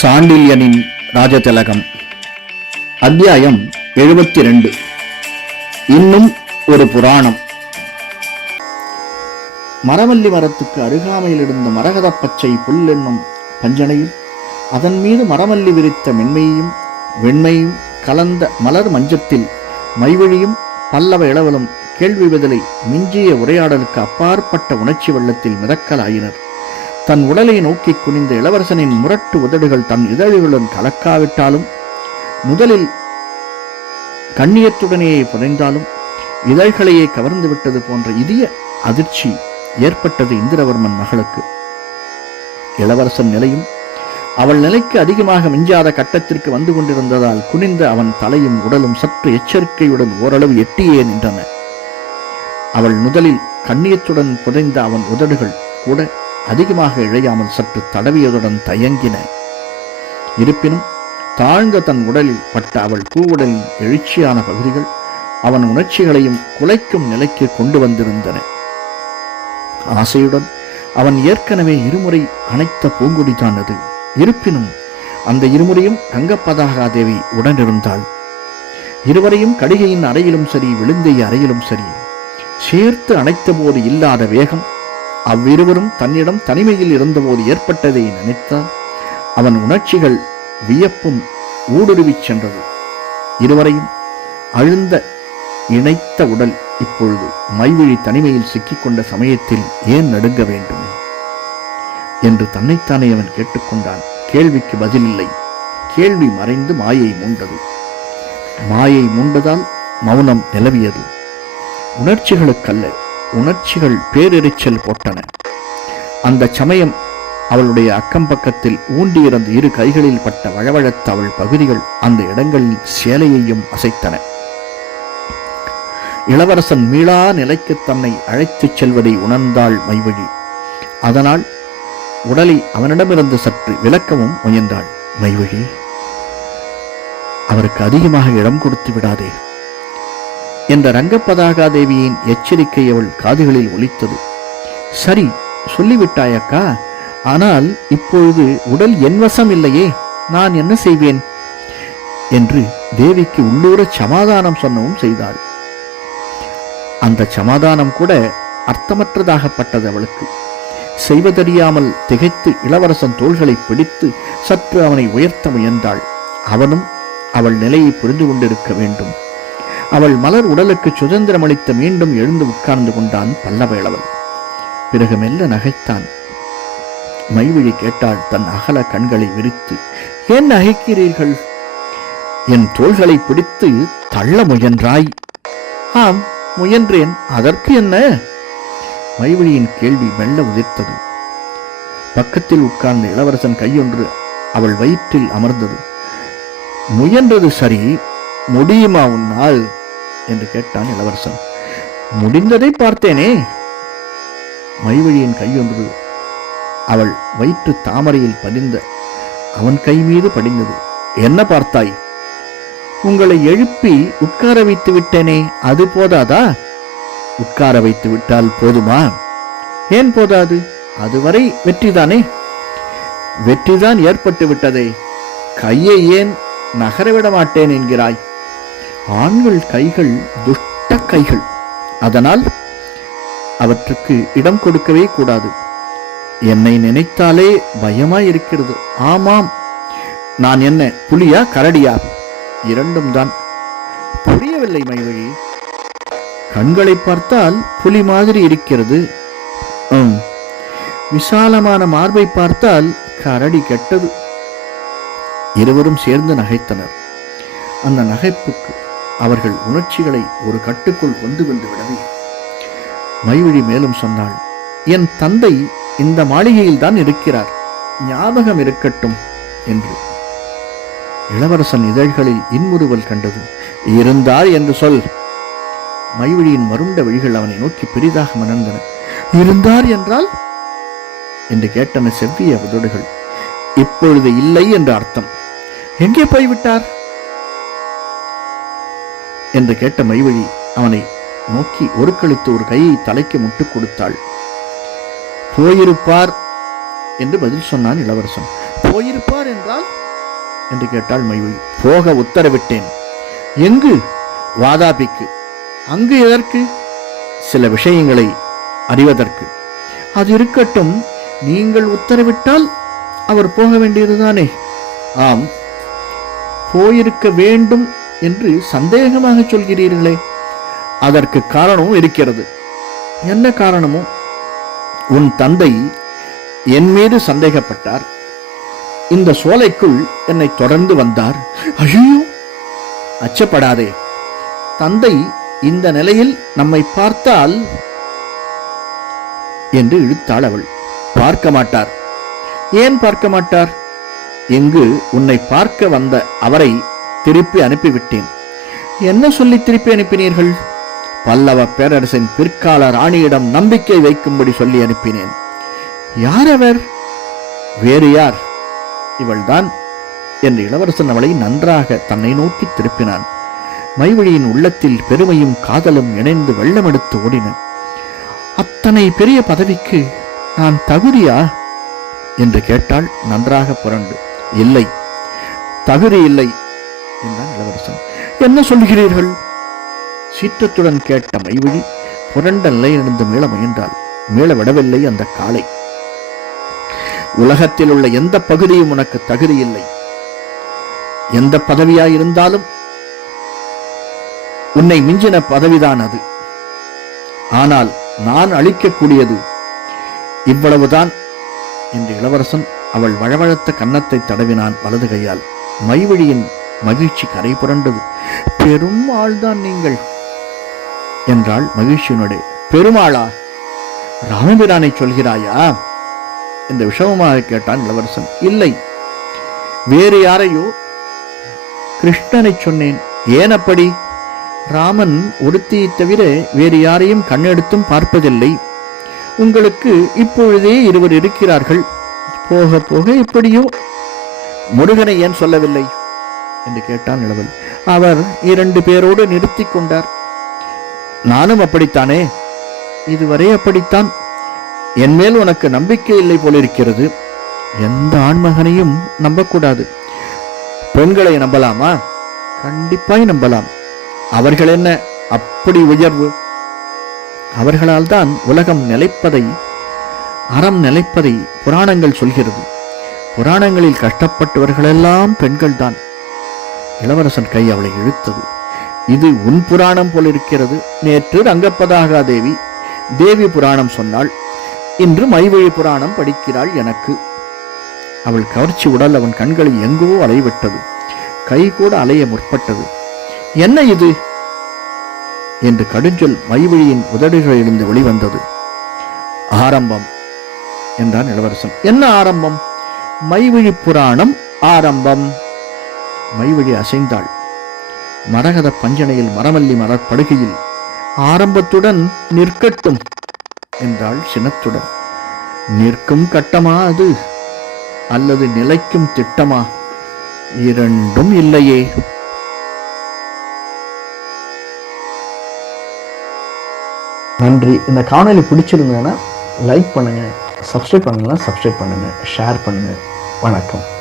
சாண்டில்யனின் ராஜதிலகம். அத்தியாயம் எழுபத்தி ரெண்டு இன்னும் ஒரு புராணம். மரவல்லி மரத்துக்கு அருகாமையில் இருந்த மரகத பச்சை புல் என்னும் பஞ்சனையும் அதன் மீது மரவல்லி விரித்த மென்மையும் வெண்மையும் கலந்த மலர் மஞ்சத்தில் மைவழியும் பல்லவ இளவலும் கேள்வி பதிலை மிஞ்சிய உரையாடலுக்கு அப்பாற்பட்ட உணர்ச்சி வெள்ளத்தில் மிதக்கலாயினர். தன் உடலை நோக்கி குனிந்த இளவரசனின் முரட்டு உதடுகள் தன் இதழ்களுடன் கலக்காவிட்டாலும் முதலில் கண்ணியத்துடனேயே புதைந்தாலும் இதழ்களையே கவர்ந்து விட்டது போன்ற இதய அதிர்ச்சி ஏற்பட்டது இந்திரவர்மன் மகளுக்கு. இளவரசன் நிலையும் அவள் நிலைக்கு அதிகமாக மிஞ்சாத கட்டத்திற்கு வந்து கொண்டிருந்ததால் குனிந்த அவன் தலையும் உடலும் சற்று எச்சரிக்கையுடன் ஓரளவு எட்டியே நின்றன. அவள் முதலில் கண்ணியத்துடன் புதைந்த அவன் உதடுகள் கூட அதிகமாக இழையாமல் சற்று தடவியதுடன் தயங்கின. இருப்பினும் தாழ்ந்த தன் உடலில் பட்ட அவள் பூவுடலின் எழுச்சியான பகுதிகள் அவன் உணர்ச்சிகளையும் குலைக்கும் நிலைக்கு கொண்டு வந்திருந்தன. ஆசையுடன் அவன் ஏற்கனவே இருமுறை அணைத்த பூங்குடிதான் அது இருப்பினும் அந்த இருமுறையும் தங்கப்பதாகாதேவி உடனிருந்தாள். இருவரையும் கடிகையின் அறையிலும் சரி விழுந்தைய அறையிலும் சரி சேர்த்து அணைத்தபோது இல்லாத வேகம் அவ்விருவரும் தன்னிடம் தனிமையில் இருந்தபோது ஏற்பட்டதை நினைத்தால் அவன் உணர்ச்சிகள் வியப்பும் ஊடுருவிச் சென்றது. இருவரையும் அழுந்த இணைத்த உடல் இப்பொழுது மைவிழி தனிமையில் சிக்கிக்கொண்ட சமயத்தில் ஏன் நடுங்க வேண்டும்? என்று தன்னைத்தானே அவன் கேட்டுக்கொண்டான். கேள்விக்கு பதில் இல்லை கேள்வி மறைந்து மாயை மூண்டது. மாயை மூண்டதால் மௌனம் நிலவியது. உணர்ச்சிகளுக்கல்ல. உணர்ச்சிகள் பேரெரிச்சல் போட்டன. அந்த சமயம் அவளுடைய அக்கம் பக்கத்தில் ஊண்டியிருந்த இரு கைகளில் பட்ட வழவழத்த அவள் பகுதிகள் அந்த இடங்களில் சேலையையும் அசைத்தன. இளவரசன் மீளா நிலைக்கு தன்னை அழைத்துச் செல்வதை உணர்ந்தாள் மைவழி. அதனால் உடலை அவனிடமிருந்து சற்று விளக்கவும் முயன்றாள். மைவழி அவருக்கு அதிகமாக இடம் கொடுத்து விடாதே. என்ற ரங்கப்பதாகாதேவியின் எச்சரிக்கை அவள் காதுகளில் ஒலித்தது. சரி சொல்லிவிட்டாயக்கா. ஆனால் இப்பொழுது உடல் என் வசம் இல்லையே நான் என்ன செய்வேன்? என்று தேவிக்கு உள்ளூர சமாதானம் சொன்னவும் செய்தாள். அந்த சமாதானம் கூட அர்த்தமற்றதாகப்பட்டது அவளுக்கு. செய்வதறியாமல் திகைத்து இளவரசன் தோள்களை பிடித்து சற்று அவனை உயர்த்த முயன்றாள். அவனும் அவள் நிலையை புரிந்து கொண்டிருக்க வேண்டும். அவள் மலர் உடலுக்கு சுதந்திரம் அளித்த மீண்டும் எழுந்து உட்கார்ந்து கொண்டான் பல்லவேளவன் பிறகு மெல்ல நகைத்தான். மைவிழி கேட்டாள் தன் அகல கண்களை விரித்து ஏன் நகைக்கிறீர்கள்? என் தோள்களை பிடித்து தள்ள முயன்றாய். ஆம் முயன்றேன். அதற்கு என்ன? மைவிழியின் கேள்வி மெல்ல உதிர்த்தது. பக்கத்தில் உட்கார்ந்த இளவரசன் கையொன்று அவள் வயிற்றில் அமர்ந்தது. முயன்றது சரி முடியுமா உன்னால்? என்று கேட்டான் இளவரசன். முடிந்ததை பார்த்தேனே. மைவழியின் கையொன்று அவள் வயிற்று தாமரையில் பதிந்த அவன் கை மீது படிந்தது. என்ன பார்த்தாய்? உங்களை எழுப்பி உட்கார வைத்து விட்டேனே அது போதாதா? உட்கார வைத்து விட்டால் போதுமா? ஏன் போதாது? அதுவரை வெற்றிதானே? வெற்றிதான் ஏற்பட்டு விட்டதே. கையை ஏன் நகரவிட மாட்டேன் என்கிறாய்? ஆண்கள் கைகள் துஷ்ட கைகள். அதனால் அவற்றுக்கு இடம் கொடுக்கவே கூடாது. என்னை நினைத்தாலே பயமா இருக்கிறது ஆமாம் நான் என்ன புலியா கரடியா? இரண்டும் தான். புரியவில்லை மைவழி. கண்களை பார்த்தால் புலி மாதிரி இருக்கிறது. விசாலமான மார்பை பார்த்தால் கரடி கெட்டது. இருவரும் சேர்ந்து நகைத்தனர். அந்த நகைப்புக்கு அவர்கள் உணர்ச்சிகளை ஒரு கட்டுக்குள் கொண்டு வந்து விடவே. மைவிழி மேலும் சொன்னாள் என் தந்தை இந்த மாளிகையில் தான் இருக்கிறார். ஞாபகம் இருக்கட்டும் என்று. இளவரசன் இதழ்களில் இன்முறுவல் கண்டது. இருந்தார் என்று சொல். மைவிழியின் மருண்ட விழிகள் அவனை நோக்கி பெரிதாக மணந்தன. இருந்தார் என்றால்? என்று கேட்டன செவ்விய உதடுகள் இப்பொழுது இல்லை என்று அர்த்தம். எங்கே போய்விட்டார்? என்று கேட்ட மைவழி அவனை நோக்கி ஒரு கழித்து ஒரு கையை தலைக்கு முட்டு கொடுத்தாள். போயிருப்பார் என்று பதில் சொன்னான் இளவரசன். போயிருப்பார் என்றால்? என்று கேட்டாள் மைவழி. போக உத்தரவிட்டேன். எங்கு? வாதாபிக்கு. அங்கு எதற்கு? சில விஷயங்களை அறிவதற்கு. அது இருக்கட்டும். நீங்கள் உத்தரவிட்டால் அவர் போக வேண்டியதுதானே? ஆம். போயிருக்க வேண்டும் என்று சந்தேகமாக சொல்கிறீர்களே. அதற்கு காரணமும் இருக்கிறது. என்ன காரணமோ? உன் தந்தை என் மீது சந்தேகப்பட்டார். இந்த சோலைக்குள் என்னை தொடர்ந்து வந்தார். ஐயோ! அச்சப்படாதே. தந்தை இந்த நிலையில் நம்மை பார்த்தால் என்று இழுத்தாள் அவள். பார்க்க மாட்டார். ஏன் பார்க்க மாட்டார்? இங்கு உன்னை பார்க்க வந்த அவரை திருப்பி அனுப்பிவிட்டேன். என்ன சொல்லி திருப்பி அனுப்பினீர்கள்? பல்லவ பேரரசின் பிற்கால ராணியிடம் நம்பிக்கை வைக்கும்படி சொல்லி அனுப்பினேன். யார் அவர்? வேறு யார்? இவள்தான் என்று இளவரசன் அவளை நன்றாக தன்னை நோக்கி திருப்பினான். மைவழியின் உள்ளத்தில் பெருமையும் காதலும் இணைந்து வெள்ளமெடுத்து ஓடின. அத்தனை பெரிய பதவிக்கு நான் தகுதியா? என்று கேட்டாள் நன்றாக புரண்டு. இல்லை. தகுதி இல்லை. என்ன சொல்கிறீர்கள் சீற்றத்துடன் கேட்ட மைவழி புரண்ட நிலையிலிருந்து மீள முயன்றாள். மீள விடவில்லை அந்த காலை உலகத்தில் உள்ள எந்த பகுதியும் உனக்கு தகுதி இல்லை. எந்த பதவியாயிருந்தாலும் உன்னை மிஞ்சின பதவிதான் அது. ஆனால் நான் அளிக்கக்கூடியது இவ்வளவுதான் என்று இளவரசன் அவள் வழவழத்த கன்னத்தை தடவினான் வலது கையால். மைவழியின் மகிழ்ச்சி கரை புரண்டது. பெரும் ஆள்தான் நீங்கள். என்றாள் மகிழ்ச்சியினுடைய பெருமாளா ராமபிரானை சொல்கிறாயா? இந்த விஷமமாக கேட்டான் இளவரசன். இல்லை. வேறு யாரையோ கிருஷ்ணனை சொன்னேன். ஏன் அப்படி ராமன் ஒருத்தியை தவிர வேறு யாரையும் கண்ணெடுத்தும் பார்ப்பதில்லை. உங்களுக்கு இப்பொழுதே இருவர் இருக்கிறார்கள். போக போக எப்படியோ? முருகனை ஏன் சொல்லவில்லை? என்று கேட்டான் இளவல். அவர் இரண்டு பேரோடு நிறுத்தி கொண்டார். நானும் அப்படித்தானே? இதுவரை அப்படித்தான். என் மேல் உனக்கு நம்பிக்கை இல்லை போலிருக்கிறது. எந்த ஆண்மகனையும் நம்பக்கூடாது. பெண்களை நம்பலாமா? கண்டிப்பாய் நம்பலாம். அவர்கள் என்ன அப்படி உயர்வு? அவர்களால் தான் உலகம் நிலைப்பதை அறம் நிலைப்பதை புராணங்கள் சொல்கிறது. புராணங்களில் கஷ்டப்பட்டவர்களெல்லாம் பெண்கள்தான். இளவரசன் கை அவளை இழுத்தது. இது உன் புராணம் போல் இருக்கிறது நேற்று ரங்கப்பதாகா தேவி தேவி புராணம் சொன்னாள். இன்று மைவழி புராணம் படிக்கிறாள் எனக்கு. அவள் கவர்ச்சி உடல் அவன் கண்களில் எங்கோ அலைவிட்டது. கை கூட அலைய முற்பட்டது. என்ன இது? என்று கடுஞ்சொல் மைவழியின் உதடுகளிலிருந்து வெளிவந்தது. ஆரம்பம் என்றான் இளவரசன். என்ன ஆரம்பம்? மைவிழி புராணம் ஆரம்பம். மைவழி அசைந்தாள். மரகத பஞ்சனையில் மரமல்லி மரப்படுகையில் ஆரம்பத்துடன் நிற்கட்டும் என்றாள் சினத்துடன். நிற்கும் கட்டமா அது? அல்லது நிலைக்கும் திட்டமா? இரண்டும் இல்லையே. நன்றி. இந்த காணொலி பிடிச்சிருந்ததுன்னா லைக் பண்ணுங்கள் சப்ஸ்கிரைப் பண்ணலாம் சப்ஸ்கிரைப் பண்ணுங்கள் ஷேர் பண்ணுங்கள் வணக்கம்.